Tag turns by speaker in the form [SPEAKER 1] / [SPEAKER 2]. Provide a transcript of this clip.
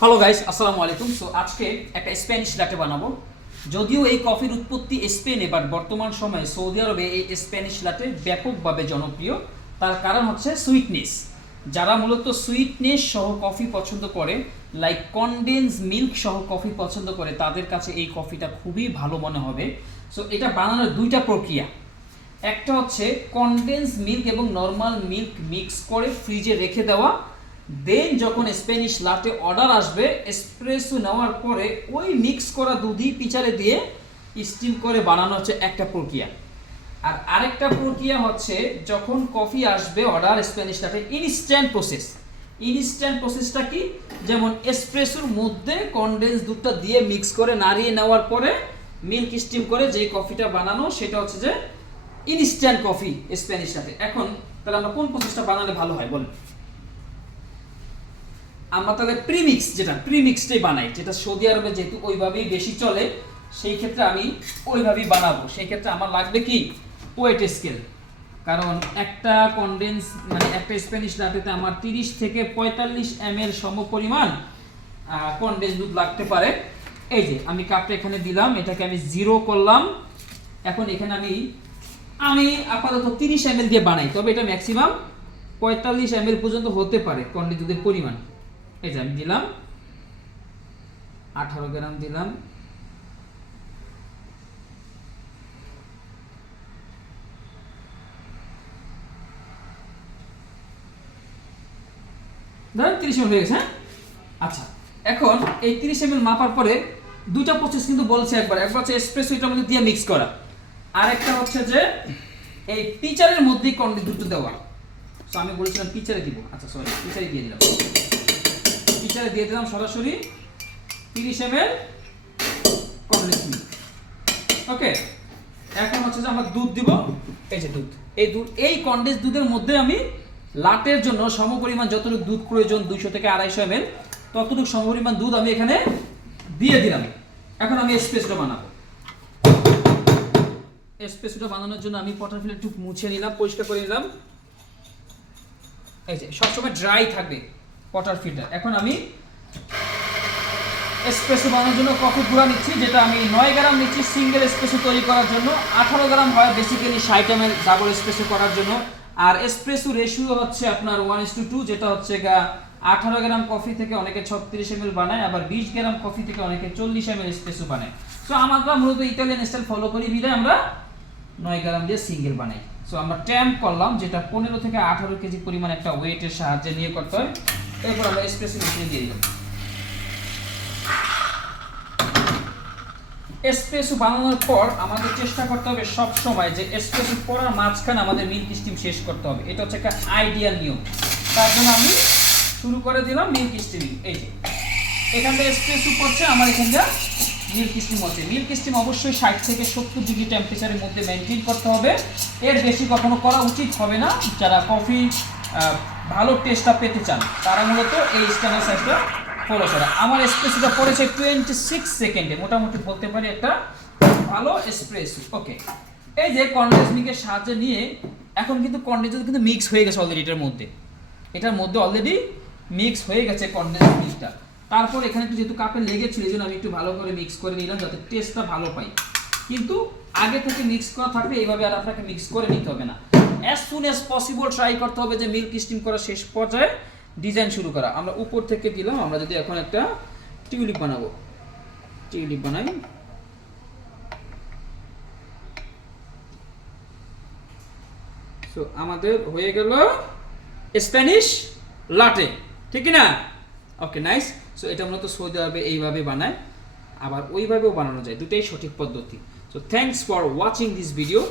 [SPEAKER 1] Hello guys আসসালামু আলাইকুম so আজকে একটা স্প্যানিশ লাটে বানাবো। যদিও এই কফির উৎপত্তি স্পেনে বাট বর্তমান সময়ে সৌদি আরবে এই স্প্যানিশ লাটে ব্যাপকভাবে জনপ্রিয়। তার কারণ হচ্ছে সুইটনেস যারা মূলত সুইটনেস সহ কফি পছন্দ করে লাইক কনডেন্স মিল্ক সহ কফি পছন্দ করে, তাদের কাছে এই কফিটা খুবই ভালো মনে হবে। সো এটা বানানোর দুইটা প্রক্রিয়া। একটা হচ্ছে কনডেন্স মিল্ক এবং নর্মাল মিল্ক মিক্স করে ফ্রিজে রেখে দেওয়া। দেন যখন স্প্যানিশ লাটে অর্ডার আসবে এসপ্রেসো নেওয়ার পরে ওই মিক্স করা দুধই পিচারে দিয়ে স্টিম করে বানানো হচ্ছে একটা প্রক্রিয়া। আর আরেকটা প্রক্রিয়া হচ্ছে যখন কফি আসবে order Spanish latte instant process instant প্রসেসটা কি? যেমন এসপ্রেসোর মধ্যে কনডেন্স দুধটা দিয়ে মিক্স করে নাড়িয়ে নেওয়ার পরে মিল্ক স্টিম করে যে কফিটা বানানো, সেটা হচ্ছে যে ইনস্ট্যান্ট কফি স্প্যানিশ লাটে এখন তাহলে আমরা কোন প্রসেসটা বানালে ভালো হয় বলেন? আমরা তাহলে প্রিমিক্স যেটা প্রিমিক্সটাই বানাই, যেটা সৌদি আরবে যেহেতু ওইভাবেই বেশি চলে, সেই ক্ষেত্রে আমি ওইভাবেই বানাবো। সেই ক্ষেত্রে আমার লাগবে কি? ওয়েট স্কেল কারণ একটা কনডেন্স মানে একটা স্প্যানিশ লাটেতে আমার তিরিশ থেকে পঁয়তাল্লিশ এম এল সম পরিমাণ কনডেন্স দুধ লাগতে পারে। এই যে, আমি কাপটা এখানে দিলাম, এটাকে আমি জিরো করলাম। এখন এখানে আমি আমি আপাতত তিরিশ এম দিয়ে বানাই, তবে এটা ম্যাক্সিমাম পঁয়তাল্লিশ এম পর্যন্ত হতে পারে কন্ডেন্স দুধের পরিমাণ। এই যে আমি দিলাম। আঠারো গ্রাম দিলাম। ধরেন তিরিশ এমএল হয়ে গেছে হ্যাঁ? আচ্ছা এখন এই তিরিশ এমএল মাপার পরে দুটা প্রসেস কিন্তু বলছে একবার। একবার হচ্ছে এসপ্রেসো মধ্যে দিয়ে মিক্স করা। আর একটা হচ্ছে যে এই পিচারের মধ্যেই কন্ডি দুটো দেওয়া। তো আমি বলেছিলাম পিচারে দিব। আচ্ছা সরি পিচারে দিয়ে দিলাম। পিচারে দিয়ে দিলাম সরাসরি তিরিশ M L condense milk okay এখন হচ্ছে যে আমরা দুধ দিব। এই যে দুধ, এই দুধ, এই কন্ডেন্স দুধের মধ্যে আমি লাটের জন্য সমপরিমাণ যতটুকু দুধ প্রয়োজন দুইশো থেকে আড়াইশো এম এল ততটুকু সমপরিমাণ দুধ আমি এখানে দিয়ে দিলাম। এখন আমি এসপ্রেসটা বানাবো। এসপ্রেসোটা বানানোর জন্য আমি পটার ফিল্টার একটু মুছে নিলাম, পরিষ্কার করে নিলাম। এই যে, সবসময় ড্রাই থাকবে। Portafilter. এখন আমি এসপ্রেসো বানানোর জন্য কফি গুঁড়া নিচ্ছি, যেটা আমি নয় গ্রাম নিচ্ছি সিঙ্গেল এসপ্রেসো তৈরি করার জন্য। আঠারো গ্রাম হয় বেসিক্যালি ষাট এম এল ডাবল এসপ্রেসো করার জন্য। আর এসপ্রেসো রেশিও হচ্ছে আপনার ওয়ান ইস টু টু যেটা হচ্ছে গা আঠারো গ্রাম কফি থেকে অনেকে ছত্রিশ এম বানায়, আবার বিশ গ্রাম কফি থেকে অনেকে চল্লিশ এম এল এসপ্রেসো বানায়। সো আমরা মূলত ইতালিয়ান স্টাইল ফলো করি, বিদায় আমরা নয় গ্রাম দিয়ে সিঙ্গেল বানাই। সো আমরা ট্যাম্প করলাম, যেটা পনেরো থেকে আঠারো কেজি পরিমাণ একটা ওয়েটের সাহায্যে নিয়ে করতে হয়। এরপর আমরা এসপ্রেসো মেশিনে দিয়ে দিলাম। এসপ্রেসো বানানোর পর আমাদের চেষ্টা করতে হবে সব সময় যে এসপ্রেসো পড়ার মাঝখানে আমাদের মিল্ক স্টিম শেষ করতে হবে। এটা হচ্ছে একটা আইডিয়াল নিয়ম। তার জন্য আমি শুরু করে দিলাম মিল্ক স্টিমিং এই যে, এখান থেকে এসপ্রেসো পড়ছে, আমার এখান থেকে মিল্ক স্টিম হচ্ছে। মিল্ক স্টিম অবশ্যই ষাট থেকে সত্তর ডিগ্রি টেম্পারেচারের মধ্যে মেনটেন করতে হবে। এর বেশি কখনো করা উচিত হবে না। যারা কফি ভালো টেস্টটা পেতে চান, তারা মূলত এই স্ট্যান্ডার্ড সাইজটা ফলো করে। আমার এসপ্রেসোটা পড়েছে টোয়েন্টি সিক্স সেকেন্ডে মোটামুটি বলতে পারি একটা ভালো এসপ্রেসো ওকে এই যে কন্ডেন্স মিল্কের সাহায্যে নিয়ে, এখন কিন্তু কন্ডেন্স কিন্তু মিক্স হয়ে গেছে অলরেডি এটার মধ্যে। এটার মধ্যে অলরেডি মিক্স হয়ে গেছে কন্ডেন্স মিল্কটা তারপর এখানে একটু যেহেতু কাপে লেগেছিল, এই জন্য আমি একটু ভালো করে মিক্স করে নিলাম যাতে টেস্টটা ভালো পাই। কিন্তু আগে থেকে মিক্স করা থাকবে এইভাবে আর আপনাকে মিক্স করে নিতে হবে না। As soon as possible try করতে হবে যে মিল্ক স্টিম করা শেষ পর্যায়ে ডিজাইন শুরু করা। আমরা উপর থেকে দিলাম, আমরা যদি এখন একটা টিউলিপ বানাবো। টিউলিপ বানাই। সো আমাদের হয়ে গেল স্প্যানিশ লাটে ঠিক না ওকে নাইস সো এটা মূলত সৌদি আরবে এইভাবে বানায়। আবার ওইভাবেও বানানো যায়, দুটাই সঠিক পদ্ধতি। So thanks for watching this video